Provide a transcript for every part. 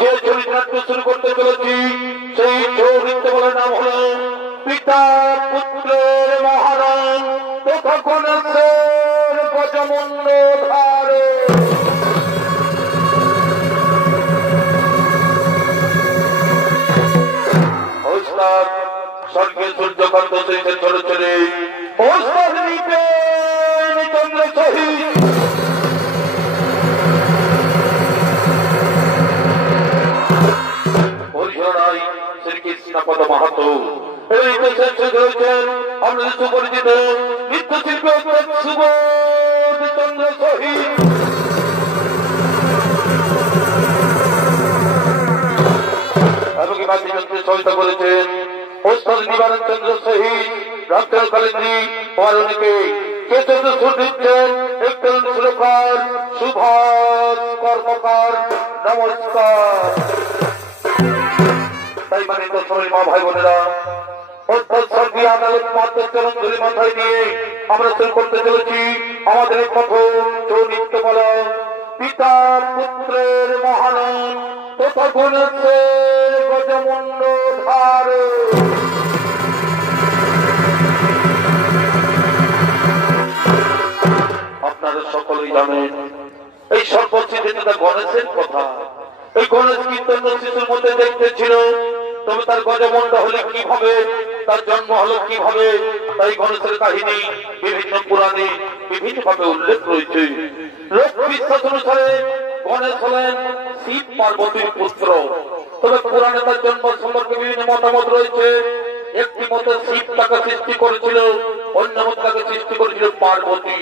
যে চরিত্রার্থ শুরু করতে চলেছি সেই চরিত্র বলে নাম হল পিতা পুত্রের মহারাজ তথা গণেশের গজমুণ্ড ধারে। স্বর্গে সূর্যকান্ত সহিত চলে চলে চন্দ্র সহিত শ্রীকৃষ্ণপদ মাহাতো এই রয়েছেন আমাদের সুপরিচিত নৃত্যশিল্পী সুবোধ চন্দ্র সহিত এবং বাদ্যযন্ত্রে সহায়তা করেছেন ওস্তাদ নিবারণ চন্দ্র সহিত ডক্টর কালেন্দ্রী অনেকে কেশব সুর দিচ্ছেন একজন সুরকার সুভাষ কর্মকার। নমস্কার। তাই মানে তো সবাই মা ভাই বোনেরা অর্থাৎ সর্বীয় আদালত মাত্র চরণ ধরে মাথায় নিয়ে আমরা শুরু করতে চলেছি আমাদের প্রথম চৌনিত্য বলা পিতা পুত্রের মহানন তথা গণেশের গজমুণ্ড ধারে। আপনারা সকলেই জানেন এই সর্বশ্রী গণেশের কথা। এই গণেশ কীর্তন শিশুর মধ্যে দেখতে ছিল, তবে তার গজমুণ্ড হলে কিভাবে, তার জন্ম হলো কিভাবে, তাই গণেশের কাহিনী বিভিন্ন পুরাণে বিভিন্ন ভাবে উল্লেখ রয়েছে। লোক বিশ্বাস অনুসারে গণেশ হলেন শিব পার্বতীর পুত্র, তবে পুরাণে তার জন্ম সম্পর্কে বিভিন্ন মতামত রয়েছে। একটি মতে শিব তাকে সৃষ্টি করেছিল, অন্য মতে তাকে সৃষ্টি করেছিল পার্বতী,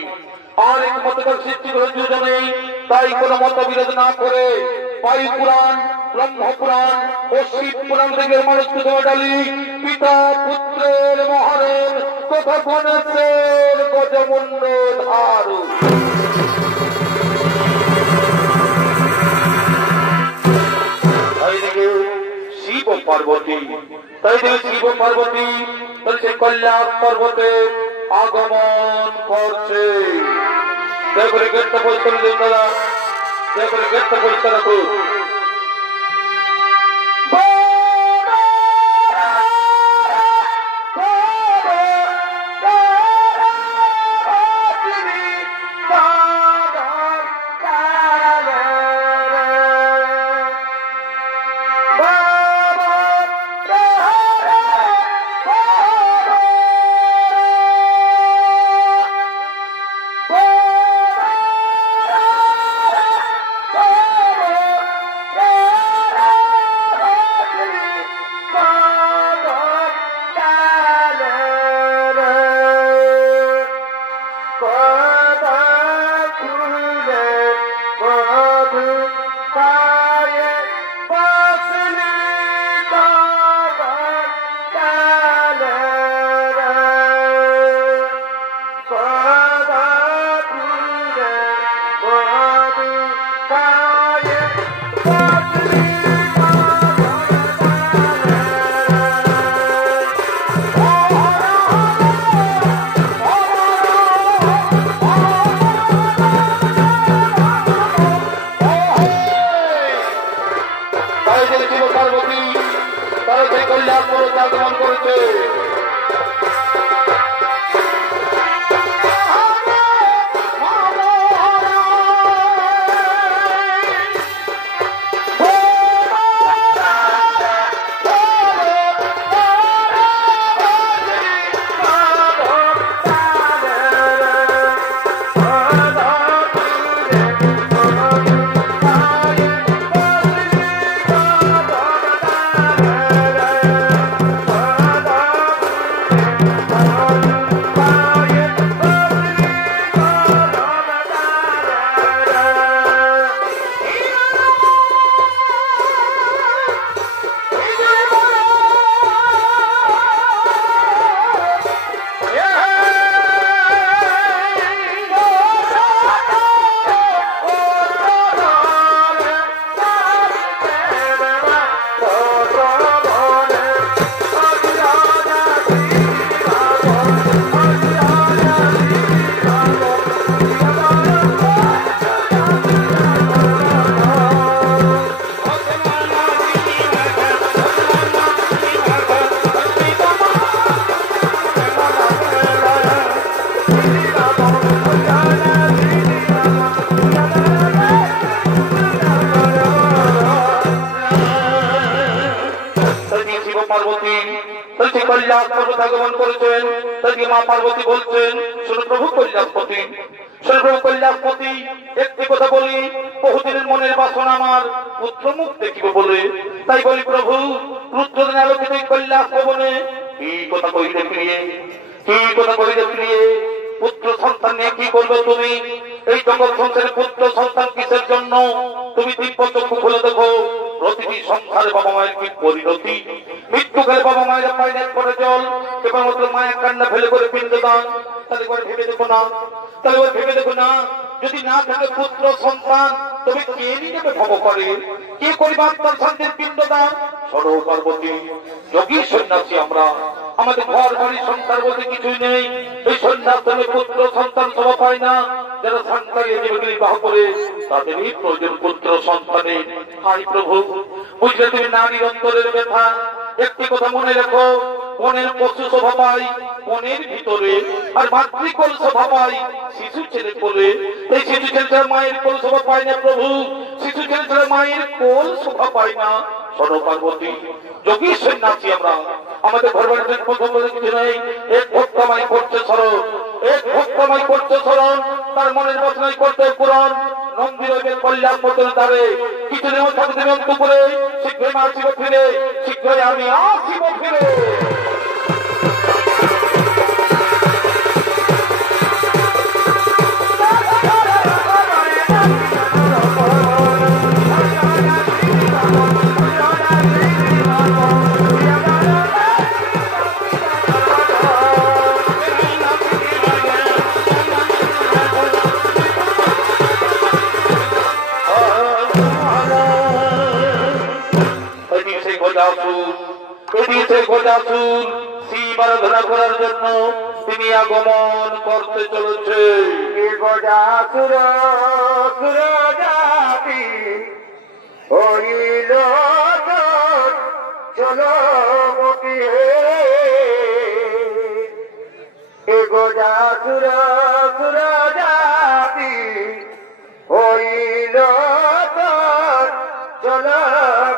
আর এক মতে তাকে সৃষ্টি করে দুজনেই। তাই কোন মতবিরোধ না করে বায়ু পুরাণ, ব্রহ্ম পুরাণ ও শিব পুরাণ থেকে মানুষকে ডালি পিতা পুত্রের মহারণ তথা গণেশের গজমুণ্ড ধারু। শিব ও পার্বতী, তাই দেখে শিব ও পার্বতী সে কল্যাণ পর্বতে আগমন করছে। দেখলে গেটটা পরিষ্কার দাদা, দেখলে গেটটা পরিষ্কার রাখো। পার্বতী সেই কৈলাস পর্বত আগমন করেছেন। তাই মা পার্বতী বলছেন, শোনো প্রভু কৈলাসপতি, শোনো প্রভু কৈলাসপতি, একটি কথা বলি, বহুদিনের মনের বাসনা আমার পুত্র মুখ দেখিব বলে, তাই বলি প্রভু রুদ্রদিন আলোকিত কৈলাস ভবনে কি কথা কইলে ফিরিয়ে, কি কথা কইলে ফিরিয়ে, পুত্র সন্তান নিয়ে কি করবে তুমি? এই জগৎ সংসারে পুত্র সন্তান কিসের জন্য? তুমি দিব্য চক্ষু খুলে দেখো, প্রতিটি সংসারে বাবা মায়ের কি পরিণতি। মৃত্যু গেলে বাবা মায়ের পায়ে করে জল, কেবলমাত্র মায়ের কান্না ফেলে করে পিণ্ডদান। তাহলে করে ভেবে দেখো না, তাহলে ওই ভেবে দেখো না, যদি না থাকে পুত্র সন্তান তবে কে নিজেকে ভব করে, কে করিবে আত্মার শান্তির পিণ্ডদান? সরো পার্বতী, যোগী সন্ন্যাসী আমরা, আমাদের ঘর বাড়ি সংসার বলতে কিছুই নেই। এই সন্ন্যাস পুত্র সন্তান সভা পায় না। যারা সংসারে জীবনে বিবাহ করে তাদেরই প্রয়োজন পুত্র সন্তানের। হাই প্রভু, বুঝলে তুমি নারীর অন্তরের ব্যথা। একটি কথা মনে রেখো, বনের পশু শোভা পাই বনের ভিতরে, আর মাতৃকোল শোভা পাই শিশু ছেলে কোলে। এই শিশু ছেলে ছাড়া মায়ের কোল শোভা পায় না প্রভু, শিশু ছেলে ছাড়া মায়ের কোল শোভা পায় না। সরো পার্বতী, যোগী সন্ন্যাসী আমরা, আমাদের ঘর বাড়িতে প্রথম বলে কিছু নেই। এক ভক্তমাই করছে স্মরণ, এক ভক্তমাই করছে স্মরণ, তার মনের বাসনাই করতে পূরণ। নন্দী রয়েছে কল্যাণ মতন ধারে, কিছুদিন থাকতে দেবেন দুপুরে, শীঘ্রই আসিব ফিরে, শীঘ্রই আমি আসিব ফিরে। শিব আরাধনা করার জন্য তিনি আগমন করতে চলেছে। গজাসুর সুর জাতি হইল চলো মতি হে, গজাসুর সুর জাতি হইল চলো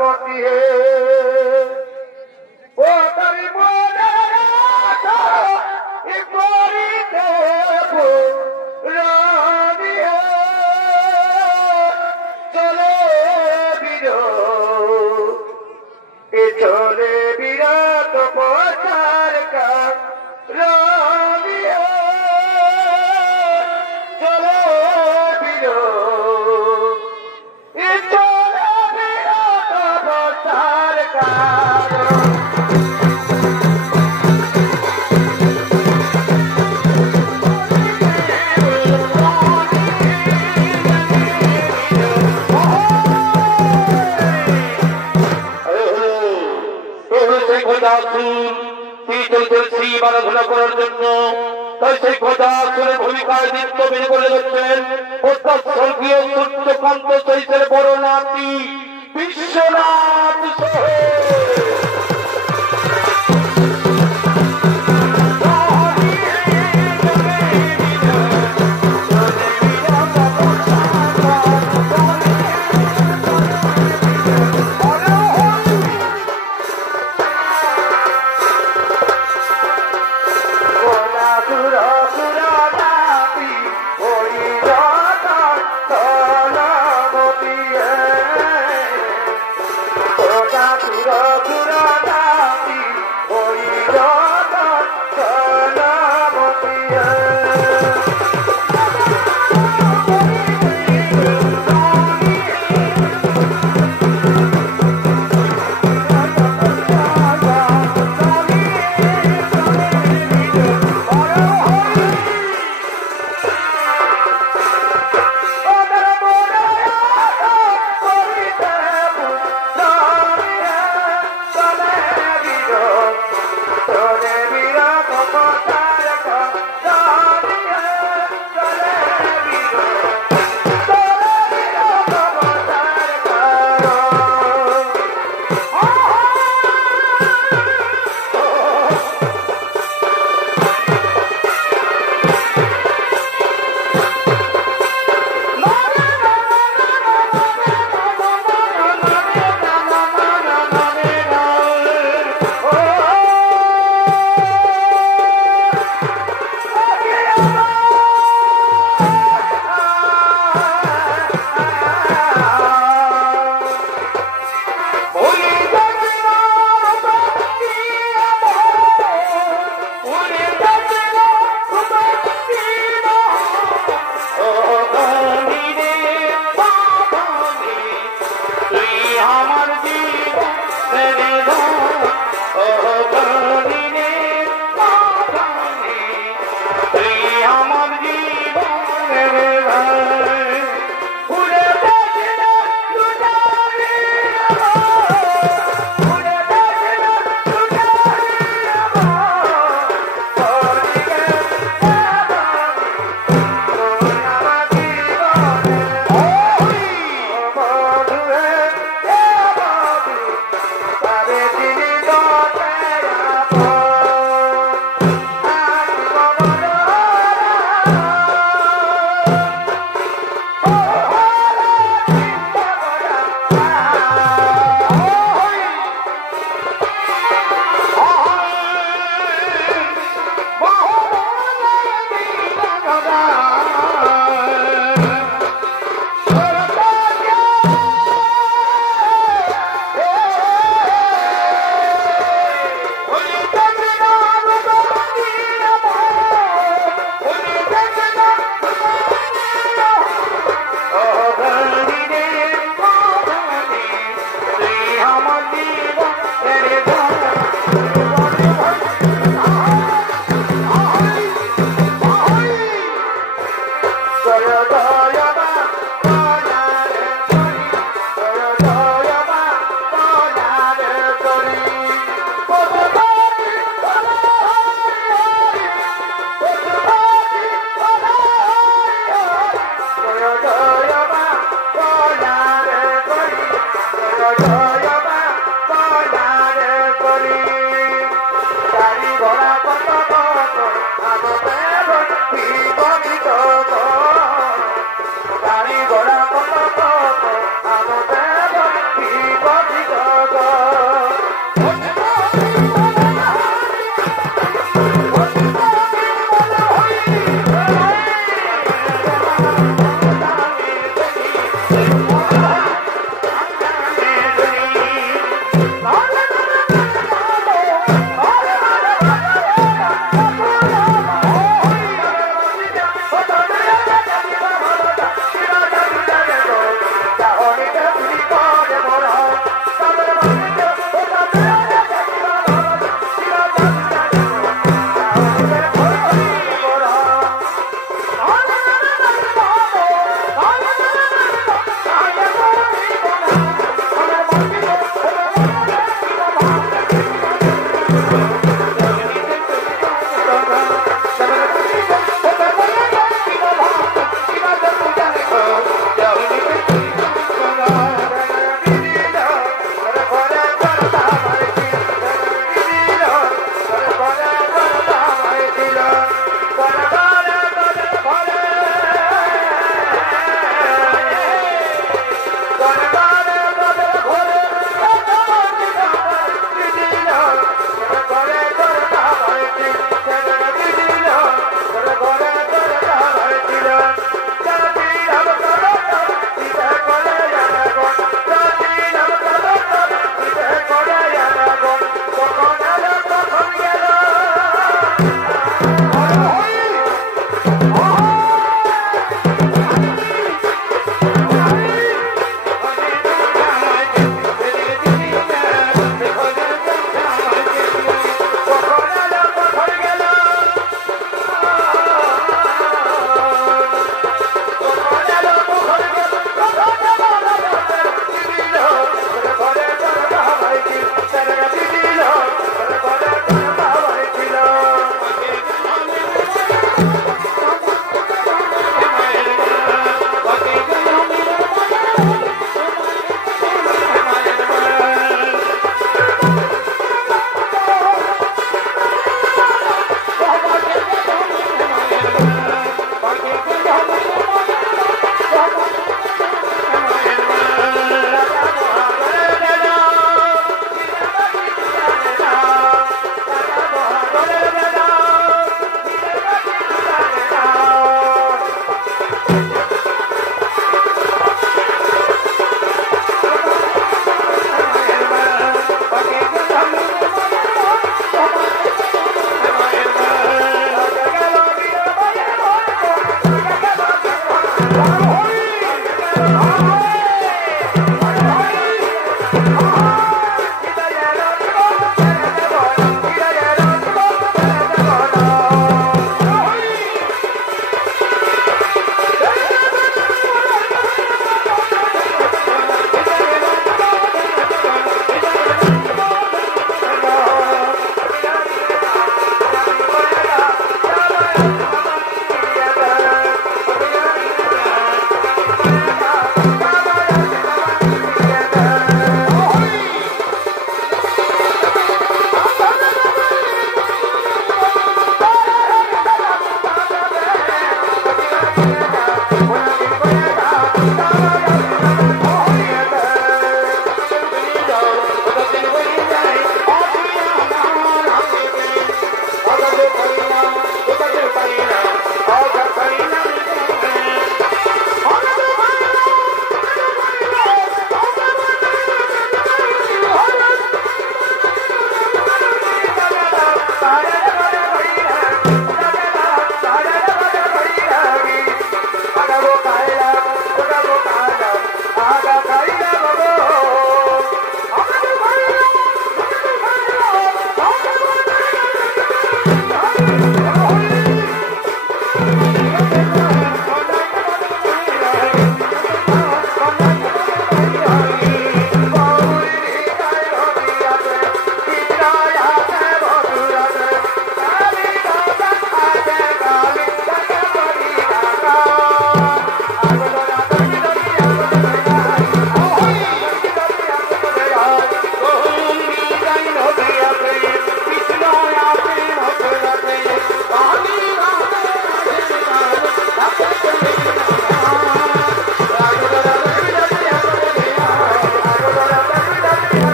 মতি হে। ও তারি মনে রাখো করিতে রানী চলে বীর এ চলে বিরাট প্রচার কাজ রানী চলে বীর এ চলে বিরাট প্রচার কাজ। শিব আরাধনা করার জন্য, তাই সেই গজাসুরের ভূমিকায় নৃত্য বের করে যাচ্ছেন অর্থাৎ স্বর্গীয় সূর্যকান্ত চৈতের বড় নাতি বিশ্বনাথ সোহে। জয় মা কল্যাণ করি গাড়ি ঘোড়া কত কত আনন্দে ভক্তি বলিত গাড়ি ঘোড়া কত কত আনন্দে ভক্তি বলিত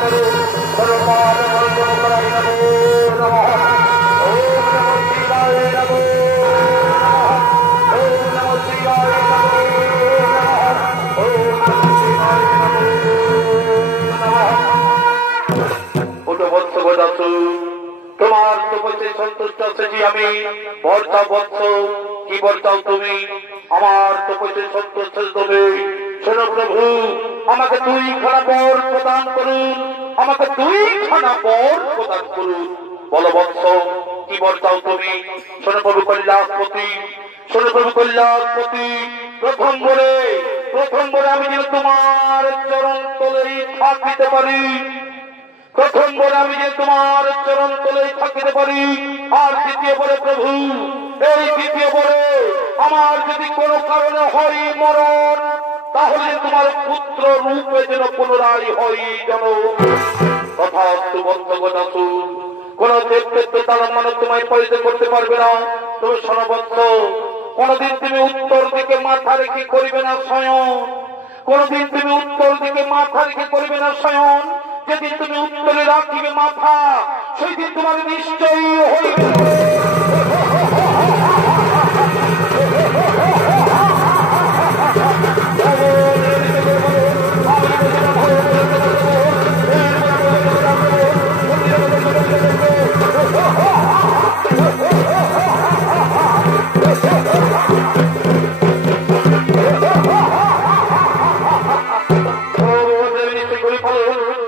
করো সর্বপাপ বন্ধন করাই নমো নমঃ ওম নমঃ শিবায় নমো ওম নমঃ শিবায় নমো নমঃ ওম নমঃ শিবায় নমো নমঃ। ওটা বৎস গদাসু তোমার তপস্যে সন্তুষ্ট আছি আমি। বর্ষা বৎস কি বর্ষাও তুমি আমার তপস্যে সন্তুষ্ট তবে। শোনো প্রভু, আমাকে 2খানা বর প্রদান করুন, আমাকে 2খানা বর প্রদান করুন। বলো বৎস কি বর্ষাও তুমি। শোনো প্রভু কল্যাণপতি, শোনো প্রভু কল্যাণপতি, প্রথম বলে আমি যেন তোমার চরণ তলেই থাকিতে পারি, প্রথম বলে আমি যে তোমার চরণ তলেই থাকিতে পারি। আর দ্বিতীয় বলে প্রভু, এই দ্বিতীয় বলে আমার যদি কোনো কারণে হয় মরণ, তাহলে তোমার পুত্র রূপে যেন পুনরায় হয় যেন। তথাস্তু বন্ধগণাসু, কোন দেবদেব তারা মানে তোমায় পরিচয় করতে পারবে না। তুমি শোনবদ্ধ, কোনদিন তুমি উত্তর দিকে মাথা রেখে করিবে না শয়ন, কোনদিন তুমি উত্তর দিকে মাথা রেখে করিবে না শয়ন। যেদিন তুমি উত্তরে রাখিবে মাথা, সেই দিন তোমার নিশ্চয়ই হইবে।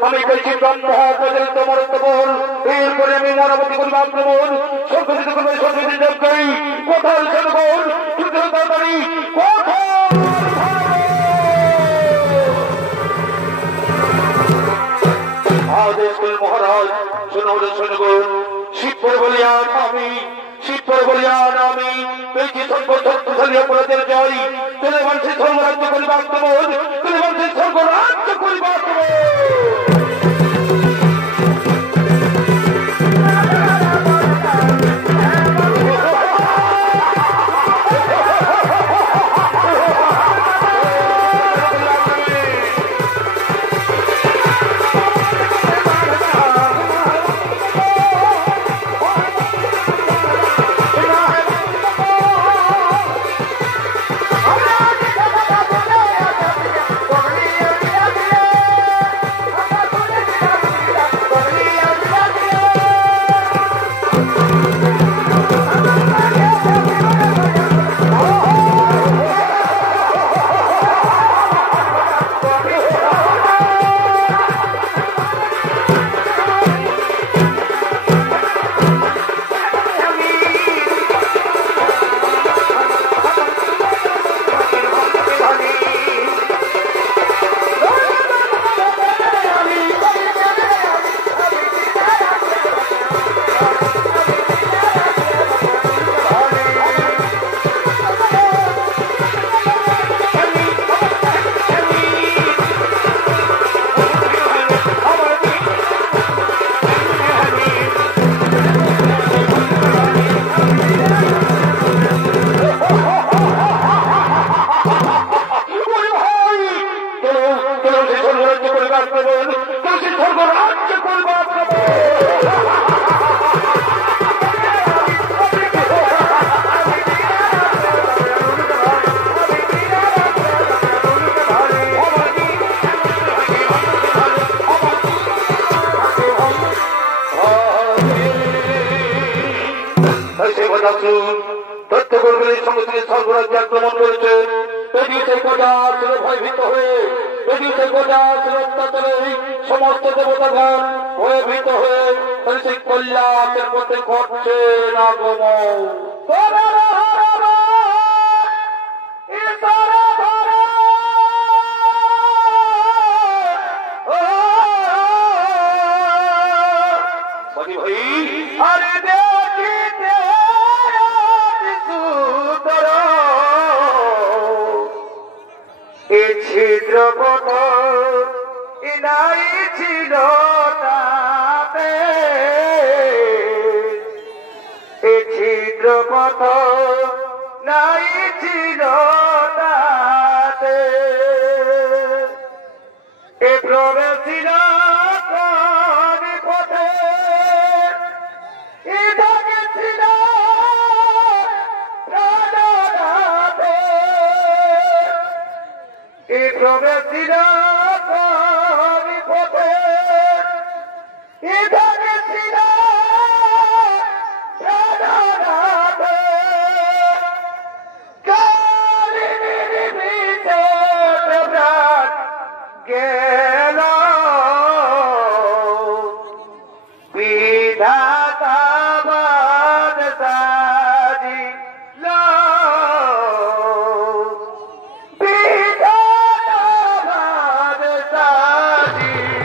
আমি বলছি ব্রহ্ম প্রচলিত মরত্ববল, এরপরে আমি মরামতি করিব আক্রমণ, সংঘটিত করবে সংঘটিত দেব করি। কোথায় জনগণ তাড়াতাড়ি আদেশ করি মহারাজ। শোনো জনগণ, শিবপুর বলিয়ান আমি, শিবপুর বলিয়ান আমি পেয়েছি শক্তিশালী অপরাধের জয়। চলে মানুষের স্বর্গরাজ্য করিবা আক্রমণ, চলে মানুষের স্বর্গরাজ্য করিবা আক্রমণ। তথ্যগুলি সঙ্গে সঙ্গে স্বর্গরাজ্যে আক্রমণ করেছে। এদিকে প্রজা ছিল ভয়ভীত হয়ে, এদিকে প্রজা ছিল অত্যাচারে সমস্ত দেবতাগণ ভয়ভীত হয়ে সেই কল্যাণের পথে ঘটছে আগমন। ভাই আরে দেখিতে সুন্দর এ ছিদ্র পথ নাই ছিল তাতে, এ ছিদ্র পথ নাই ছিল তাতে, এ প্রবেশিল বিধাতাবাদ সাজিল বিধাতাবাদ সাজিল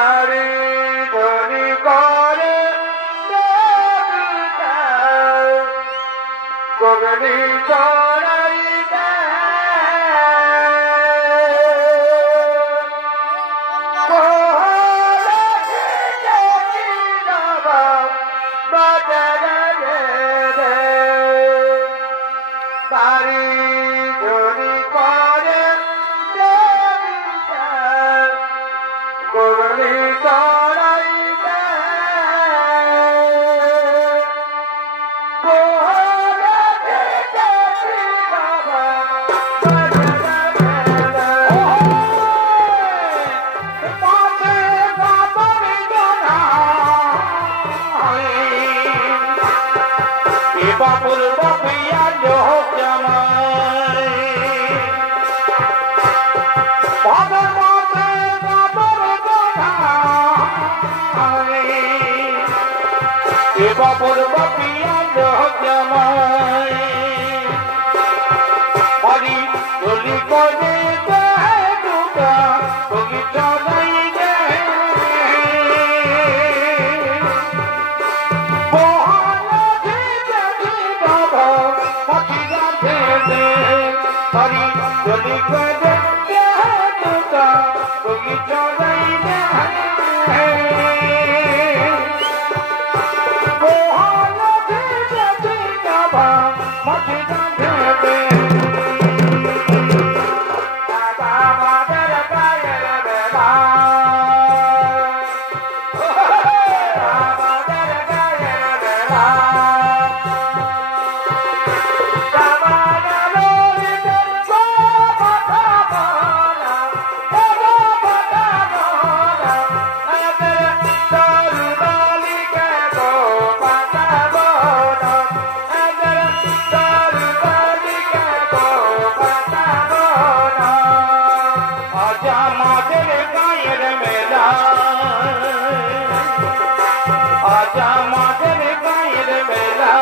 বাড়ি ধরি করে গগনি চড়াই বাড়ি ধরি করে গগনি চড়াই বাবুর বাপিয়া লোক জামাই বাবুর বাপিয়া লোক জামাই হরি গলি করে দুটা বগিচা নাই রে हरी गली करे दुका बगीचा नहीं है बोहाना दे जाबा मचना दे आगा मादर कायर बेला मादर कायर बेला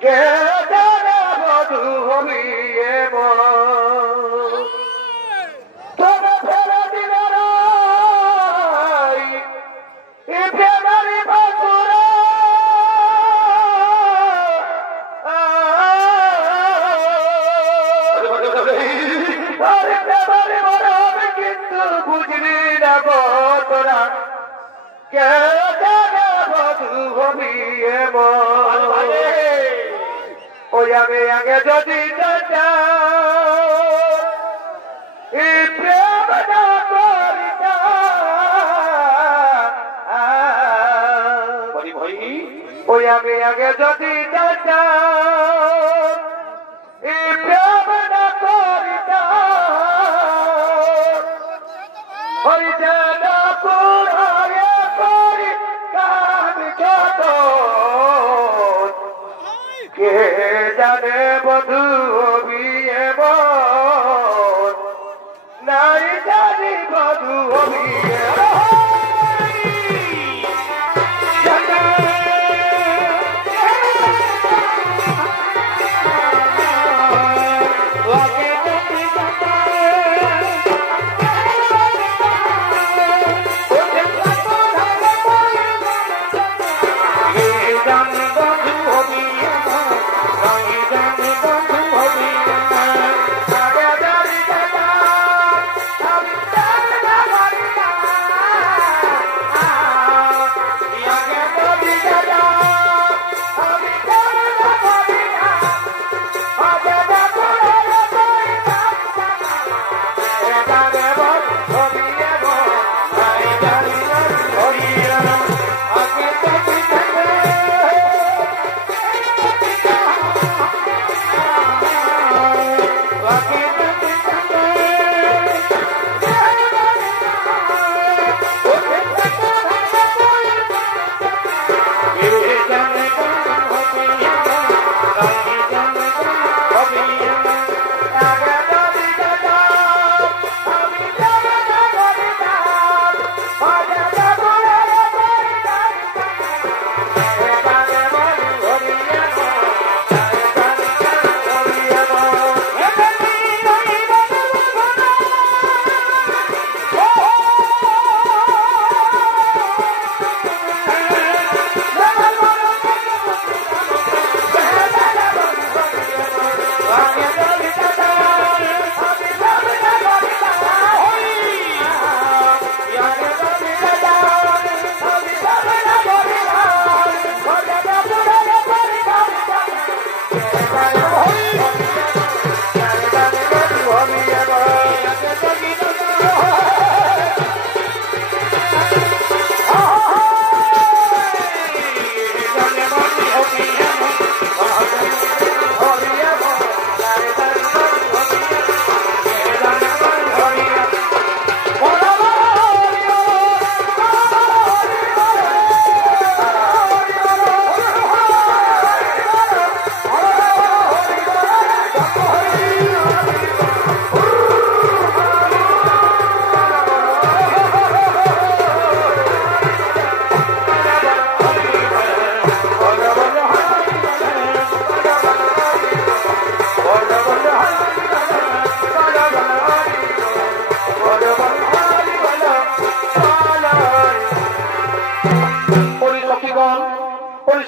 কে জানে বধু হবি এমন তবে ফেলে দিলে এ প্রেমারি বাসুরা আরে প্রেমারি মনে হবে কিন্তু বুঝবি না গো তোরা কে জানে বধু হবি এমন ওই আমি আগে যদি এই প্রেম না করিতা ভাই ওই আমি আগে যদি এই প্রেম না করিতা ওই যেন পুরায়ে করি কাম যত কে জানে বধু হবি এমন নাই জানি বধু হবি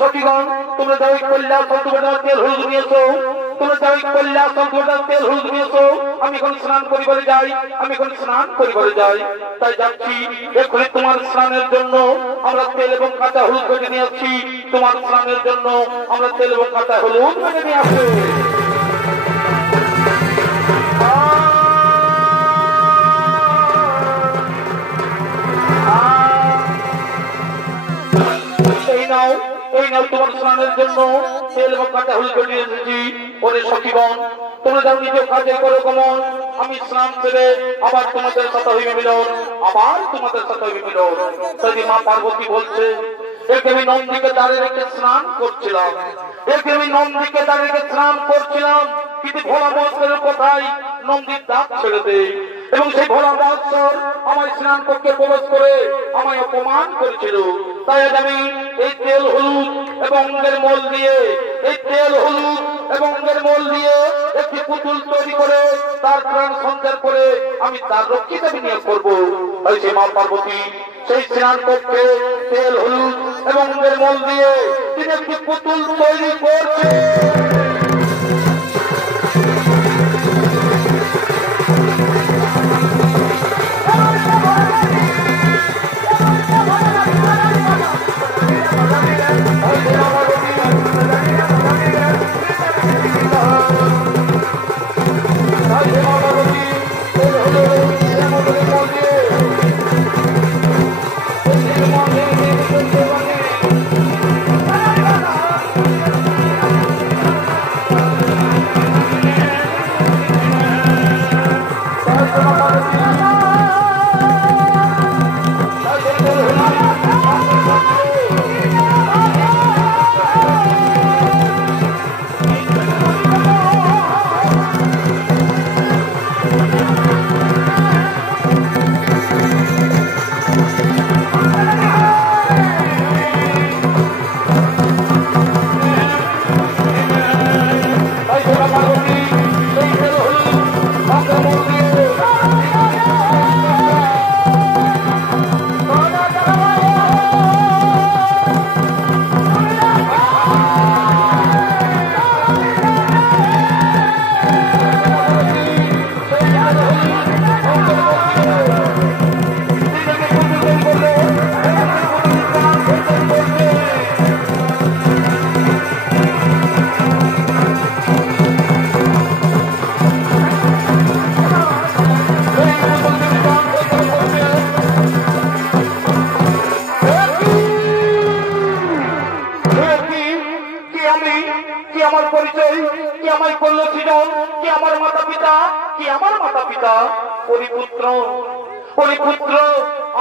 সখীগণ তোমরা যাও কল্যা সন্তোষা তেল হলুদ নিয়েছো তোমরা যাও কল্যা সন্তোষা তেল হলুদ নিয়েছো আমি এখন স্নান করিবারে যাই আমি এখন স্নান করিবারে যাই তাই যাচ্ছি এখনই তোমার স্নানের জন্য আমরা তেল এবং কাঁচা হলুদ কেটে নিয়ে আসছি তোমার স্নানের জন্য আমরা তেল এবং কাঁচা হলুদ কেটে নিয়ে আসছি এই নাও তোমার স্নানের জন্য তেল এবং কাঁচা হলুদ কেটে নিয়ে এসেছি ওরে সখীগণ তোমরা যাও নিজে কাজে করো গমন আমি স্নান সেরে আবার তোমাদের সাথে হইবে মিলন আবার তোমাদের সাথে হইবে মিলন তাই মা পার্বতী বলছে একে আমি নন্দীকে দাঁড়িয়ে রেখে স্নান করছিলাম একে আমি নন্দীকে দাঁড়িয়ে রেখে স্নান করছিলাম কিন্তু ভোলা মহেশ্বরের কথাই নন্দীর দাঁত ছেড়ে দেয় এবং সেই ভোলা মহেশ্বর আমায় স্নান কক্ষে প্রবেশ করে আমায় অপমান করেছিল তাই আজ আমি এই তেল হলুদ এবং অঙ্গের মল দিয়ে এই তেল হলুদ এবং নির্মল দিয়ে একটি পুতুল তৈরি করে তার প্রাণ সঞ্চার করে আমি তার রক্ষী হিসেবে নিয়োগ করবো। তাই সে মা পার্বতী সেই স্নান কক্ষে তেল হলুদ এবং নির্মল দিয়ে তিনি একটি পুতুল তৈরি করছে।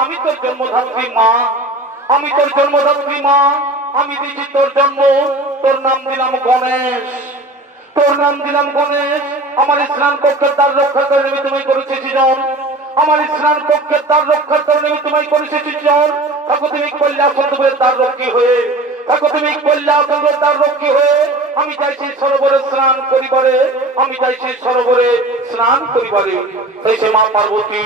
আমি তোর জন্মদাত্রী মা, আমি তোর জন্মদাত্রী মা, আমি দিয়েছি তোর জন্ম, তোর নাম দিলাম গণেশ, তোর নাম দিলাম গণেশ। আমার স্নান কক্ষের দ্বার রক্ষা করে নেবে তুমি করেছি সৃজন, আমার স্নান কক্ষের দ্বার রক্ষা করে নেবে তুমি করেছি সৃজন। থাকো তুমি কৈলাসের দ্বার রক্ষী হয়ে, থাকো তুমি কৈলাসের দ্বার রক্ষী হয়ে। আমি চাইছি সরোবরে স্নান করিবারে, আমি চাইছি সরোবরে স্নান করিবারে। তাই সে মা পার্বতী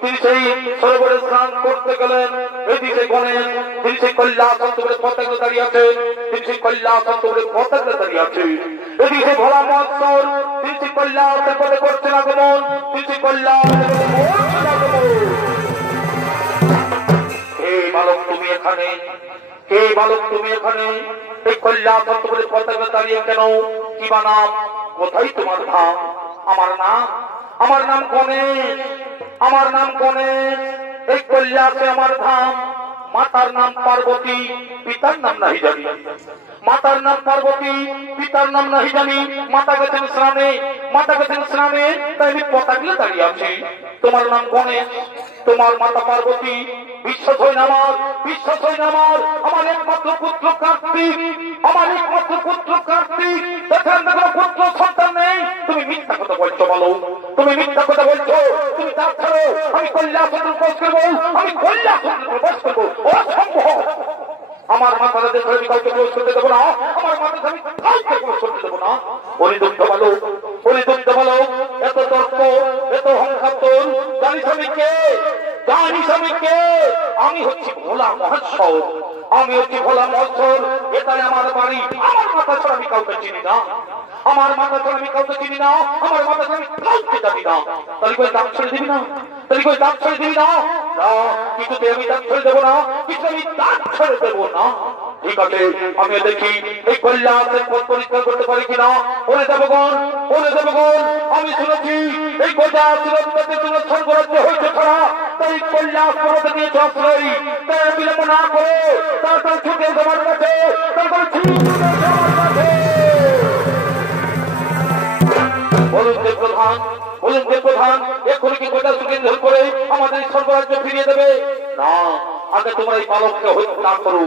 তিনি সেই সরোবরে স্নান করতে গেলেন। এদিকে গণেশ তিনি সেই কৈলাসের পতাকা দাঁড়িয়ে আছে, তিনি সেই কৈলাসের পতাকা দাঁড়িয়ে আছে। এদিকে ভোলা মহোৎসব তিনি সেই কৈলাসের পথে করছেন আগমন, তিনি সেই কৈলাসের আগমন। হে বালক তুমি এখানে, হে বালক তুমি এখানে, এই কৈলাসের পতাকা দাঁড়িয়ে কেন? কি বা নাম? কোথায় তোমার ধাম? আমার নাম, আমার নাম গণেশ, আমার নাম গণেশ। এই কৈলাসে আমার ধাম। মাতার নাম পার্বতী, পিতার নাম নাহি জানি, মাতার নাম পার্বতী, পিতার নাম নাহি জানি। মাতা গেছেন স্নানে, মাতা গেছেন স্নানে, তাই আমি পতাকা দাঁড়িয়ে আছি। তোমার নাম গণেশ, তোমার মাতা পার্বতী। বিশ্বাস হয় না আমার, বিশ্বাস হয় না আমার। আমার একমাত্র পুত্র কার্তিক, আমার একমাত্র পুত্র কার্তিক। দেখেন দেখো পুত্র সন্তান নেই, তুমি মিথ্যা কথা বলছো বলো, তুমি মিথ্যা কথা বলছো। তুমি তার ছাড়ো, আমি কৈলাসের প্রবেশ করবো, আমি কৈলাসের প্রবেশ করবো। অসম্ভব। আমার মাথাটা দেখে আমি কাউকে প্রবেশ করতে দেবো না, আমার মাথাটা আমি কাউকে প্রবেশ করতে দেবো না। পরিদুগ্ধ বলো, পরিদুগ্ধ বলো, এত তর্ক, এত অহংকার তোর। জানিস আমি কে? জানিস আমি কে? আমি হচ্ছি ভোলা মহোৎসব, আমি হচ্ছি ভোলা মহোৎসব। এটাই আমার বাড়ি। আমার মাথা ছাড়া আমি কাউকে চিনি না, আমার মাথা ছাড়া আমি কাউকে চিনি না, আমার মাথা ছাড়া আমি কাউকে জানি না। তাহলে কই দাম ছেড়ে দিবি না? তাহলে কই দাম ছেড়ে দিবি না? না, কিছুতে আমি দাম ছেড়ে দেবো না, কিছু আমি দাম ছেড়ে দেবো না। ঠিক আছে, আমি দেখি এই কৈলাসের পথ পরিষ্কার করতে পারি কিনা। ওরে দেবগণ, ওরে দেবগণ, আমি শুনেছি এই কৈলাসের স্বর্গরাজ্য হইতে ছাড়া, তাই কৈলাস পর্বতে নিয়েছে আশ্রয়। তাই বিলম্ব না করে তারপর ছুটে তোমার কাছে, তারপর ছুটে আমার কাছে। বলুন দেব প্রধান, বলুন দেব প্রধান, এক্ষুনি কি কৈলাস কেন্দ্র করে আমাদের স্বর্গরাজ্য ফিরিয়ে দেবে? না, আগে তোমরা এই বালককে হত্যা করো,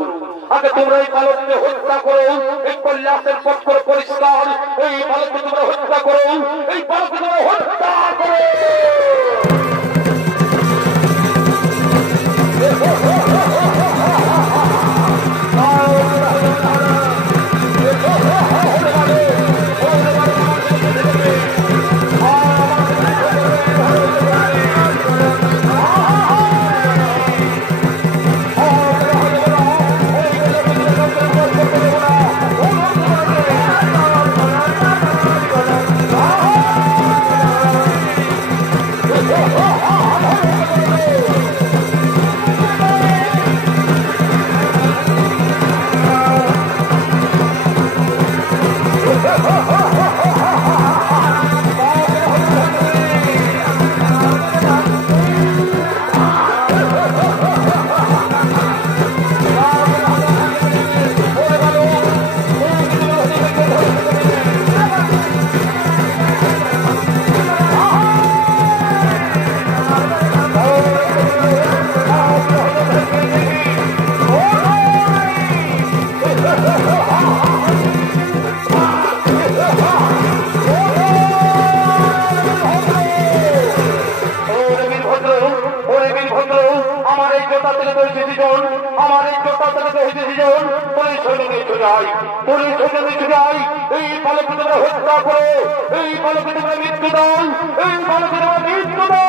আগে তোমরা এই বালককে হত্যা করো। এই কৈলাসের পথ করে পরিষ্কার, এই বালককে তোমরা হত্যা করো, এই বালককে তোমরা হত্যা করো। Oh, আমার এই জোটা থেকে হয়েছে দুজন, আমার এই জোটা থেকে হয়েছে দুজন, তোর শৈল নিয়ে চলে আই, তোর শৈল নিয়ে চলে আই। এই বালককে তোমরা হত্যা করো, এই বালককে তোমরা মৃত্যু দাও, এই বালককে তোমরা মৃত্যু দাও।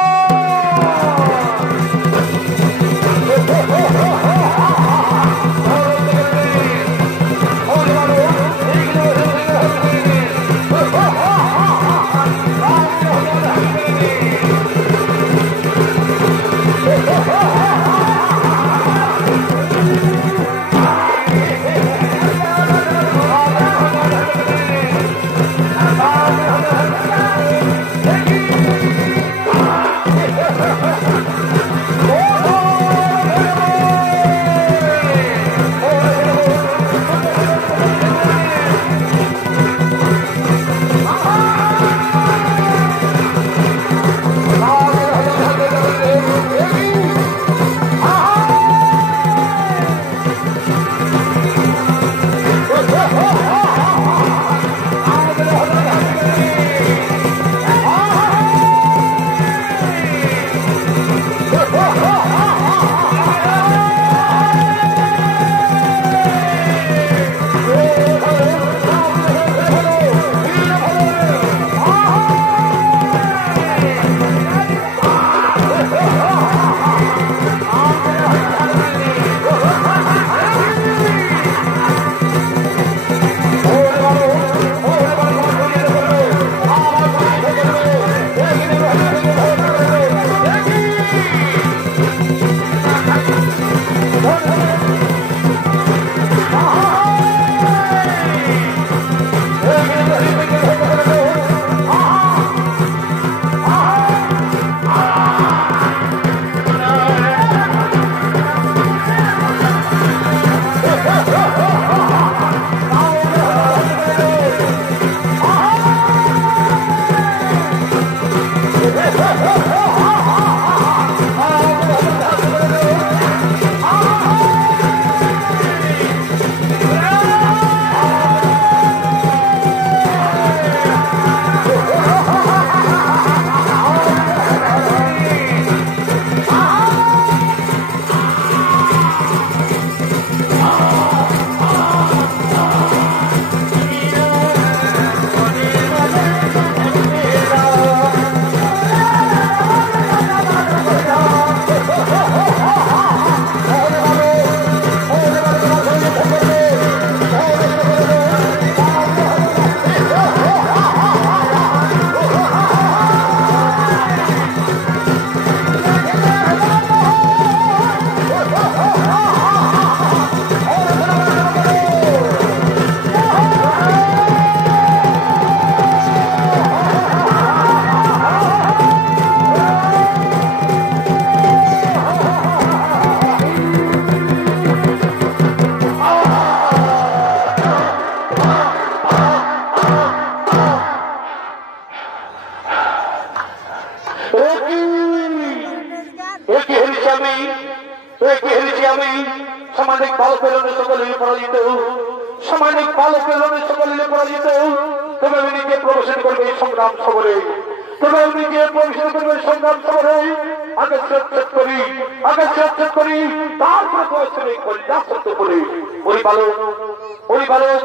সামাজিক বালকের সকলে পরাজিত, সামাজিক বালকের সকলে পরাজিত। তবে উনিকে প্রবেশন করবে সংগ্রাম সবরে, তবে উনিকে প্রবেশন করবে সংগ্রাম সবরে। আগে শ্রদ্ধা করি, আগে শ্রদ্ধা করি, তারপরে প্রবেশনে কল্যাণ সত্য করে পরিবালক পরিবালক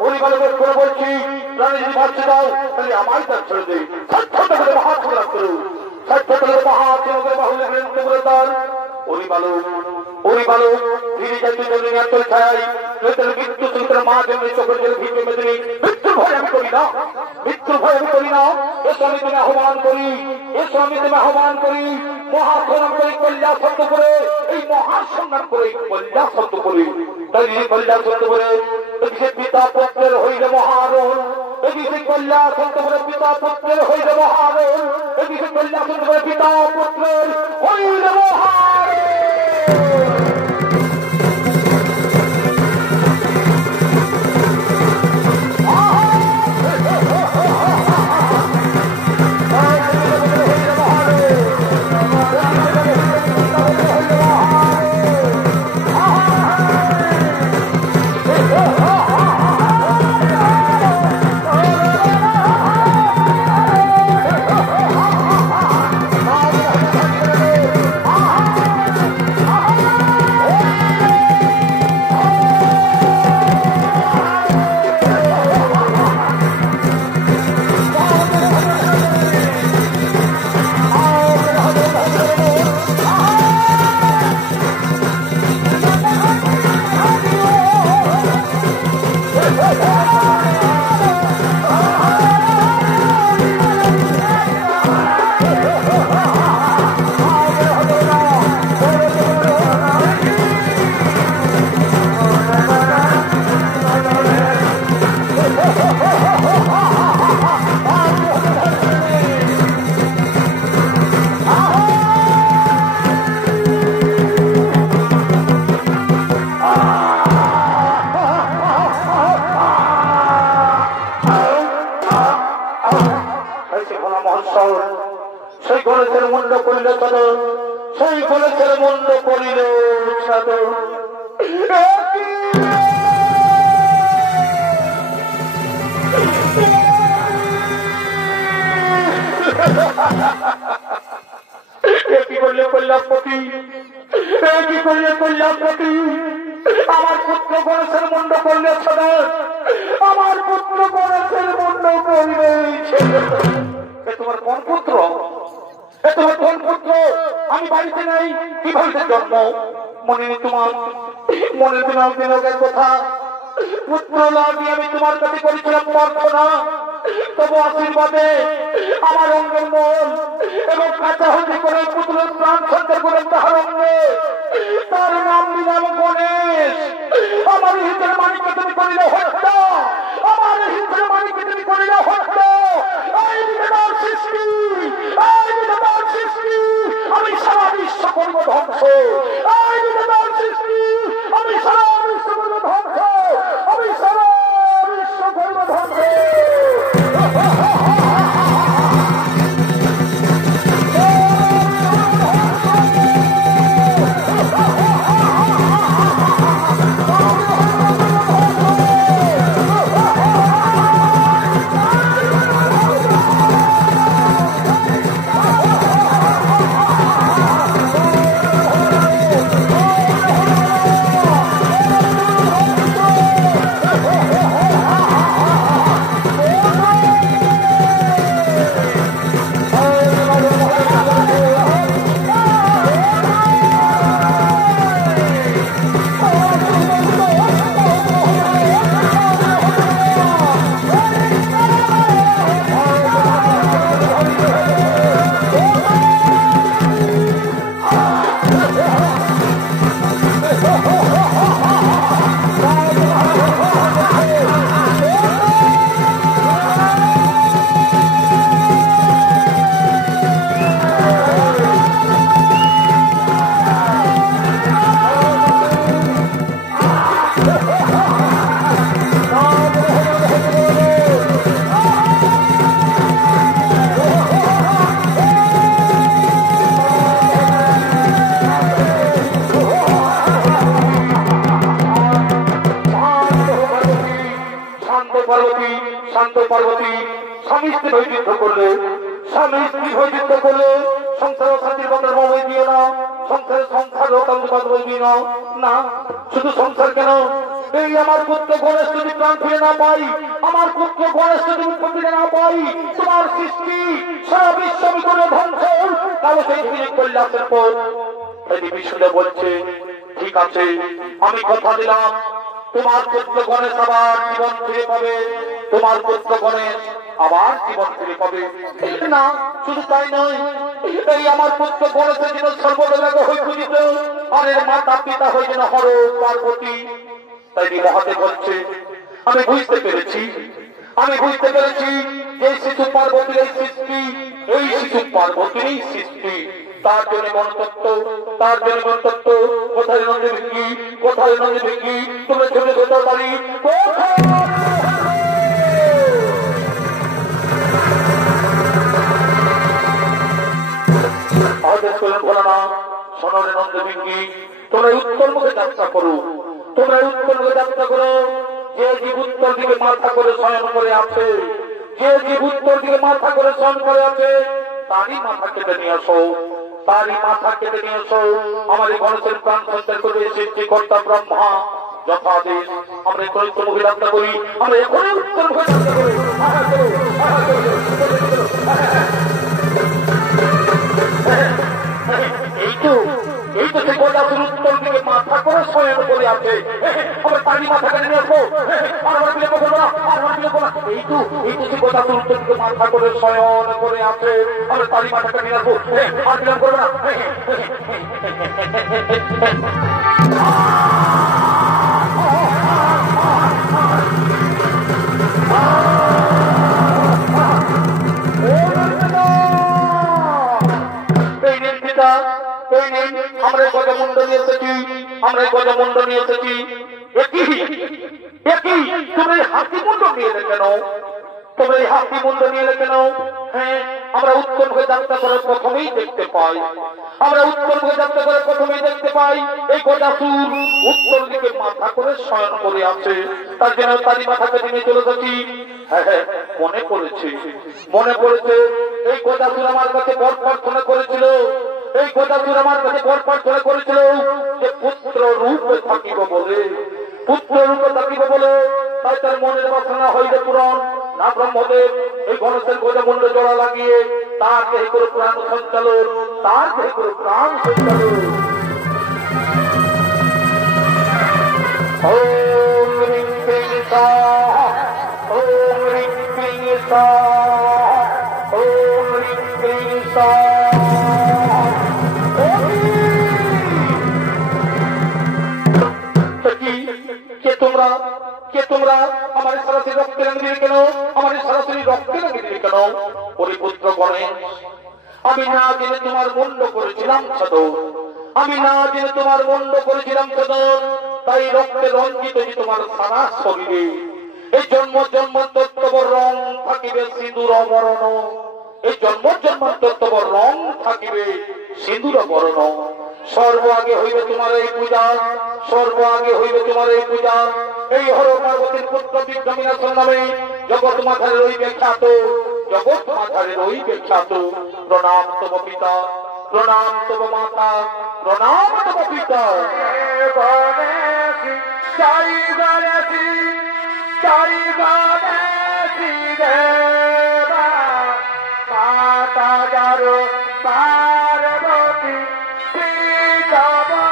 পরিবালকের করে বলছি প্রাণী যদি বাঁচতে দাও তাহলে আমার কাজ ছেড়ে দেয়। সত্যতা করে মহাত লাভ করো, সত্যতা করে মহাত বাহুলে হেরন্ত করে দান। পরিবালক পরিবালক ধীরে যাতে নিয়ন্ত্রণ ছায় মৃত্যু সূত্রের মা জন্মে চোখের জল ভিজে মেদিনী। মৃত্যুর ভয় আমি করি না, মৃত্যুর ভয় আমি করি না। এসো আমি তুমি আহ্বান করি, এসো আমি তুমি আহ্বান করি। মহাসংগ্রাম করে কল্যাণ সত্য করে, এই মহাসংগ্রাম করে কল্যাণ সত্য করে, তাই কল্যাণ সত্য করে সে পিতা পুত্রের হইলে মহারণ। এদিকে কল্যাণ সত্য করে পিতা পুত্রের হইলে মহারণ, এদিকে কল্যাণ সত্য করে পিতা পুত্রের হইলে মহারণ। Oh, সেই গণেশের মুন্ড করিল চলো, সেই গণেশের মুন্ড করিল চলো। কি করলে কল্যাণপতি, কি করলে কল্যাণপতি, আমার পুত্র গণেশের মুন্ড করলে চলো, আমার পুত্র গণেশের মুন্ড করলে। তোমার কোন পুত্র? তোমার কোন পুত্র? আমি বাড়িতে নাই, কিভাবে জন্ম? মনে নেই তোমার? মনে তোমার দিনের কথা? পুত্র লাগিয়ে আমি তোমার কাছে করেছিলাম প্রার্থনা, তবু আশীর্বাদে আমার অঙ্গের মন এবং কাঁচা হতে করে পুত্রের প্রাণ সঞ্চার করে তাহার অঙ্গে তার নাম দিলাম গণেশ। আমার হিতের মানিককে তুমি করিলে হত্যা, আমার হিতের মানিককে তুমি করিলে হত্যা। আমি সারা বিশ্ব করবো ধ্বংস, আমি সারা বিশ্ব করবো ধ্বংস, আমি সারা বিশ্ব করবো ধ্বংস। শান্ত পার্বতী স্বামী স্ত্রী হয়ে যুদ্ধ করলে, স্বামী স্ত্রী হয়ে যুদ্ধ করলে সংসার শান্তির কথা বই দিও না, সংসারের সংসার বই দিও না। না, শুধু সংসার কেন, এই আমার পুত্র গণেশ যদি প্রাণ ফিরে না পাই, আমার পুত্র গণেশ যদি ফিরে না পাই, তোমার সৃষ্টি সারা বিশ্ব করে ধ্বংস। তাহলে সেই ফিরে কল্যাণের পর বিষ্ণু বলছে, ঠিক আছে, আমি কথা দিলাম, তোমার পুত্র গণেশ আবার জীবন ফিরে পাবে, তোমার পুত্র গণেশ আবার জীবন ফিরে পাবে। না, শুধু তাই নয়, এই আমার পুত্র গণেশের যেন সর্বদা হয়ে খুঁজিত, আর এর মাতা পিতা হয়ে যেন হর পার্বতী। তাই মহাদেব বলছে, আমি বুঝতে পেরেছি, আমি বুঝতে পেরেছি যে শিশু পার্বতীর এই সৃষ্টি, এই শিশু পার্বতীর এই সৃষ্টি, তার জন্য মনতত্ত্ব, তার জন্য মনতত্ত্ব। কোথায় নন্দী ভিঙ্গি, কোথায় নন্দী ভিঙ্গি, তুমি ছোট ছোট বাড়ি কোথায়? আদেশ করলেন ভোলানা, সোনারে নন্দী ভিঙ্গি, তোমরা উত্তর মুখে যাত্রা করো, তোমরা উত্তর মুখে যাত্রা করো। যে জীব উত্তর দিকে মাথা করে শয়ন করে আছে, যে জীব উত্তর দিকে মাথা করে শয়ন করে আছে, তারই মাথা কেটে নিয়ে আসো, তারই মাথা কেটে নিয়ে আসো। আমার এই গণেশের প্রাণ সঞ্চার করবে সৃষ্টিকর্তা ব্রহ্মা। যথাদেশ আমরা চরিত্র মুখে যাত্রা করি, আমরা এখনই উত্তর মুখে যাত্রা করি। এই তো সে গজাসুর উত্তর দিকে মাথা করে শয়ন করে আছে। আমরা তারই মাথাটা নিয়ে আসবো, আর আমরা বিলম্ব করবো না, আর আমরা বিলম্ব না। এই তো সে গজাসুর উত্তর দিকে মাথা করে শয়ন করে আছে, আমরা তারই মাথাটা নিয়ে আসবো, আর বিলম্ব করবো না। আমরা গজমুণ্ড নিয়ে এসেছি, আমরা গজমুণ্ড নিয়ে এসেছি। একই তোমরা এই হাতি মুন্ড নিয়ে এলে কেন? তোমরা এই হাতি মুন্ড নিয়ে এলে কেন? হ্যাঁ, আমরা উত্তর হয়ে যাত্রা করে প্রথমেই দেখতে পাই, আমরা উত্তর হয়ে যাত্রা করে প্রথমেই দেখতে পাই এই গজাসুর উত্তর দিকে মাথা করে শয়ন করে আছে। তার জন্য তারই মাথাকে নিয়ে চলে যাচ্ছি। হ্যাঁ হ্যাঁ, মনে পড়েছে, মনে পড়েছে। এই গজাসুর আমার কাছে বর প্রার্থনা করেছিল, এই গজাসুর আমার কাছে বর প্রার্থনা করেছিল যে পুত্র রূপে থাকিব বলে, পুত্র রূপে থাকিব বলে। তাই তার মনের বাসনা হইলে পূরণ না ব্রহ্মদেব এই গণেশের গজমুণ্ড জোড়া লাগিয়ে তার দেহে করে প্রাণ সঞ্চালন, তার দেহে করে প্রাণ সঞ্চালন। ওম হ্রিং ক্লীং স্বাহা, ওম হ্রিং ক্লীং স্বাহা, ওম হ্রিং ক্লীং স্বাহা। কে তোমরা আমার সরাসরি রক্তে রঙ দিলে কেন? আমার সরাসরি রক্তে রঙ দিলে কেন? পরিপুত্র গণেশ, আমি না জেনে তোমার মুন্ড করেছিলাম সদর, আমি না জেনে তোমার মুন্ড করেছিলাম সদর। তাই রক্তে রঞ্জিত যে তোমার সারা শরীরে এই জন্ম জন্মান্তর রং থাকিবে সিঁদুর বরণ, এই জন্ম জন্মান্তর রং থাকিবে সিঁদুর বরণ। সর্ব আগে হইবে তোমার এই পূজা, সর্ব আগে হইবে তোমার এই পূজা। এই হর পার্বতীর পুত্র বিক্রমিনাথন নামে জগৎ মাথারে রইবে খ্যাত, জগৎ মাথারে রইবে খ্যাত। প্রণাম তব পিতা, প্রণাম তব মাতা, প্রণাম তব পিতা। গণেশী জয় গণেশী, জয় গণেশী দেবা, মাতা যারো পার্বতী দেবা।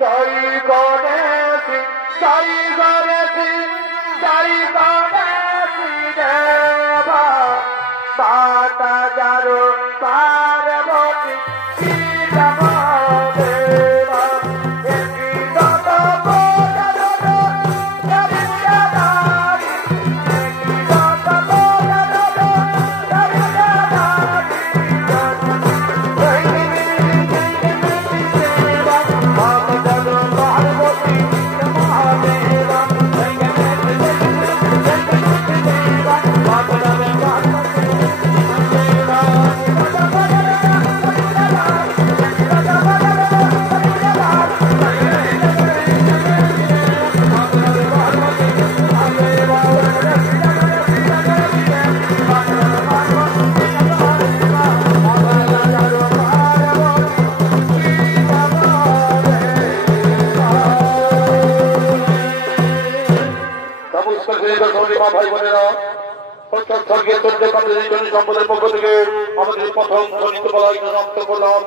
জয় গণেশী, জয় গণেশী, জয় গণেশী দেবা, মাতা যারো পার্বতী দেবা। ভাই বোনেরা, স্বর্গীয় চন্দ্রকান্তের সম্পদের পক্ষ থেকে আমাদের প্রথম সনিত বলা সমাপ্ত করলাম।